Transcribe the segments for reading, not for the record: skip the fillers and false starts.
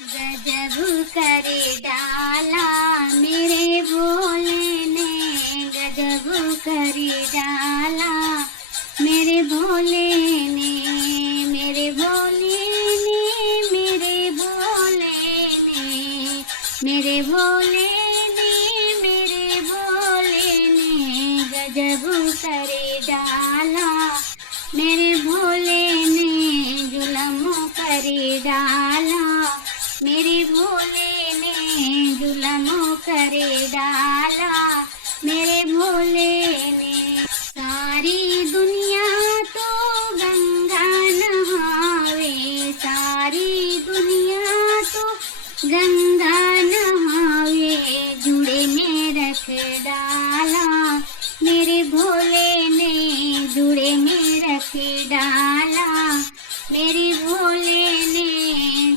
गजब कर डाला मेरे भोले ने, गजब कर डाला मेरे भोले ने, मेरे भोले ने, मेरे भोले ने, मेरे भोले ने, मेरे भोले ने गजब कर डाला मेरे भोले ने, जुल्म कर डाला मेरे भोले ने, जुल्म कर डाला मेरे भोले ने। सारी दुनिया तो गंगा नहावे, सारी दुनिया तो गंगा नहावे, जुड़े में रख डाला मेरे भोले ने, जुड़े में रख डाला मेरे भोले ने,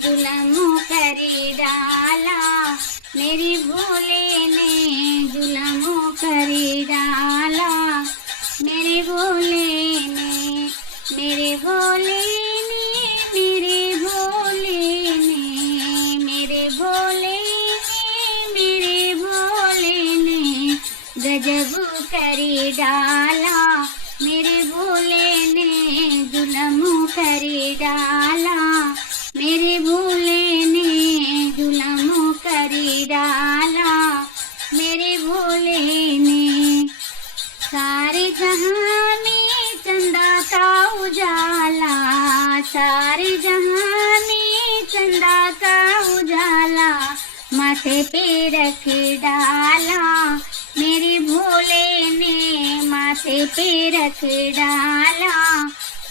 जुल्म कर डाला मेरे भोले ने, जुल्म कर डाला मेरे भोले ने, मेरे भोले ने, मेरे भोले ने, मेरे भोले ने, मेरे भोले ने गजब कर डाला मेरे भोले ने, जुल्म कर डाला मेरे भोले ने, जुल्म कर डाला मेरे भोले ने। सारे जहां में चंदा का उजाला, सारे जहां में चंदा का उजाला माथे पे रख डाला मेरे भोले ने, माथे पे रख डाला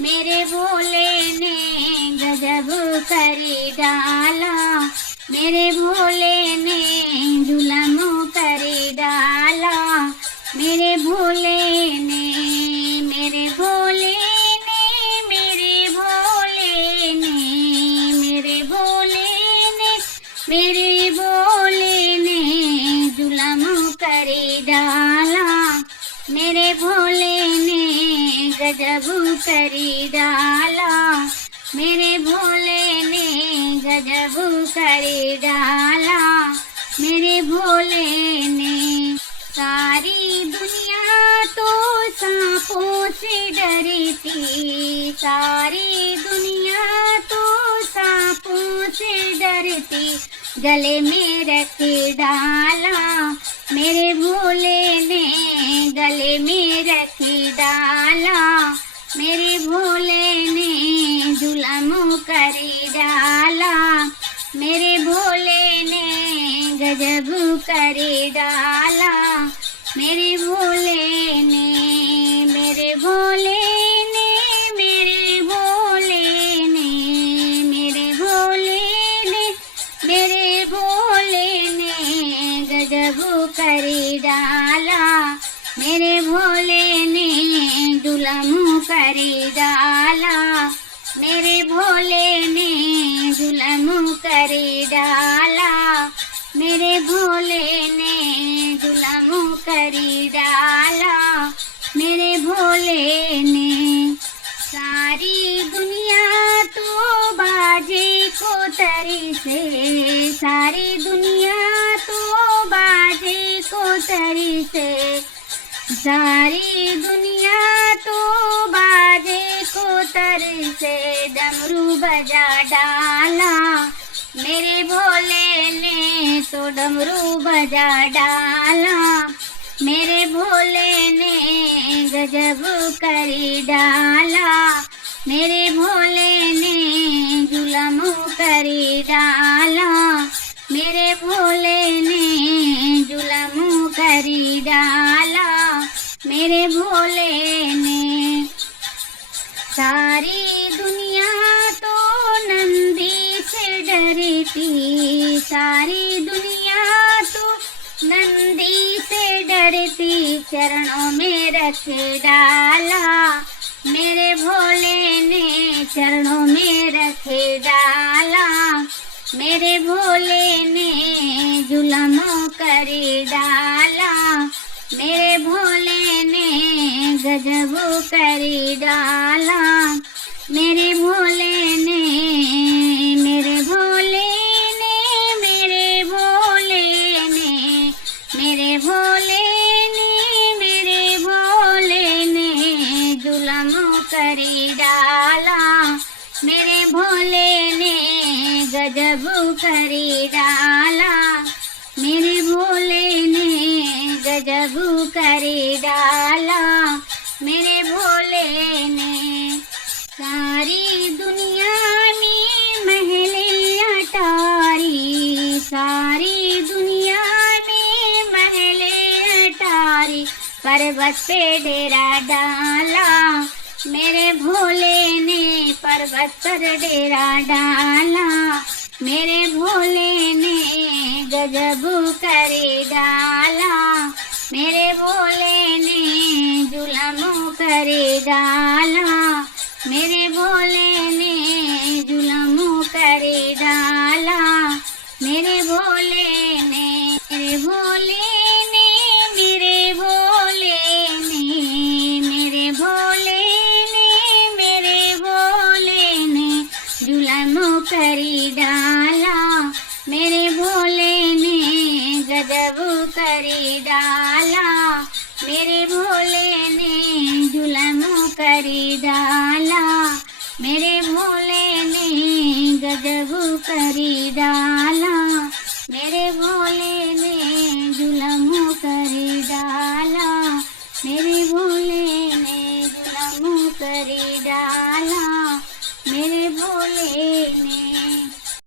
मेरे भोले ने, गजब कर डाला मेरे भोले ने, जुल्म कर डाला मेरे भोले ने, मेरे भोले ने, मेरे भोले ने, मेरे भोले ने, मेरे भोले ने जुल्म कर डाला मेरे भोले ने, गजब कर डाला मेरे भोले ने, गजब कर डाला मेरे भोले ने। सारी दुनिया तो सांपों से डरती, सारी दुनिया तो सांपों से डरती, गले में रख डाला मेरे भोले ने, गले में रख डाला मेरे भोले ने, जुल्म कर डाला मेरे भोले ने, गजब कर डाला मेरे भोले ने, मेरे भोले ने, मेरे भोले ने, मेरे भोले ने, मेरे भोले ने गजब कर डाला मेरे भोले ने, जुल्म कर डाला मेरे भोले ने, जुल्म कर डाला मेरे भोले ने, जुल्म कर डाला मेरे भोले ने। सारी दुनिया तो बाजे को तरी से, सारी दुनिया तो बाजे को तरी से, सारी दुनिया तो बाजे को तरी से, डमरू बजा डाला मेरे भोले ने, तो डमरू बजा डाला मेरे भोले ने, गजब कर डाला मेरे भोले ने, जुल्म कर डाला मेरे भोले ने, जुल्म कर डाला मेरे भोले ने। सारी दुनिया तो नंदी से डरती, सारी दुनिया तो नंदी से डरती, चरणों में रख डाला मेरे भोले ने, चरणों में रख डाला मेरे भोले ने, जुल्म कर डाला मेरे भोले ने, गजब कर डाला मेरे भोले ने, मेरे भोले ने, गजब करी डाला, मेरे भोले ने गजब करी डाला, मेरे भोले ने। सारी दुनिया में महले अटारी, सारी दुनिया में महले अटारी, पर्वत पे डेरा डाला, मेरे भोले ने पर्वत पर डेरा डाला, मेरे भोले ने गजब करे डाला, मेरे भोले ने जुलम करे डाला, मेरे भोले ने जुलम करे डाला, मेरे भोले ने, मेरे भोले ने, मेरे भोले ने, मेरे भोले ने, मेरे भोले ने जुलम करी डाला, मेरे भोले ने गजब करी डाला, मेरे भोले ने जुलम करी डाला, मेरे भोले ने गजब करी डाला, मेरे भोले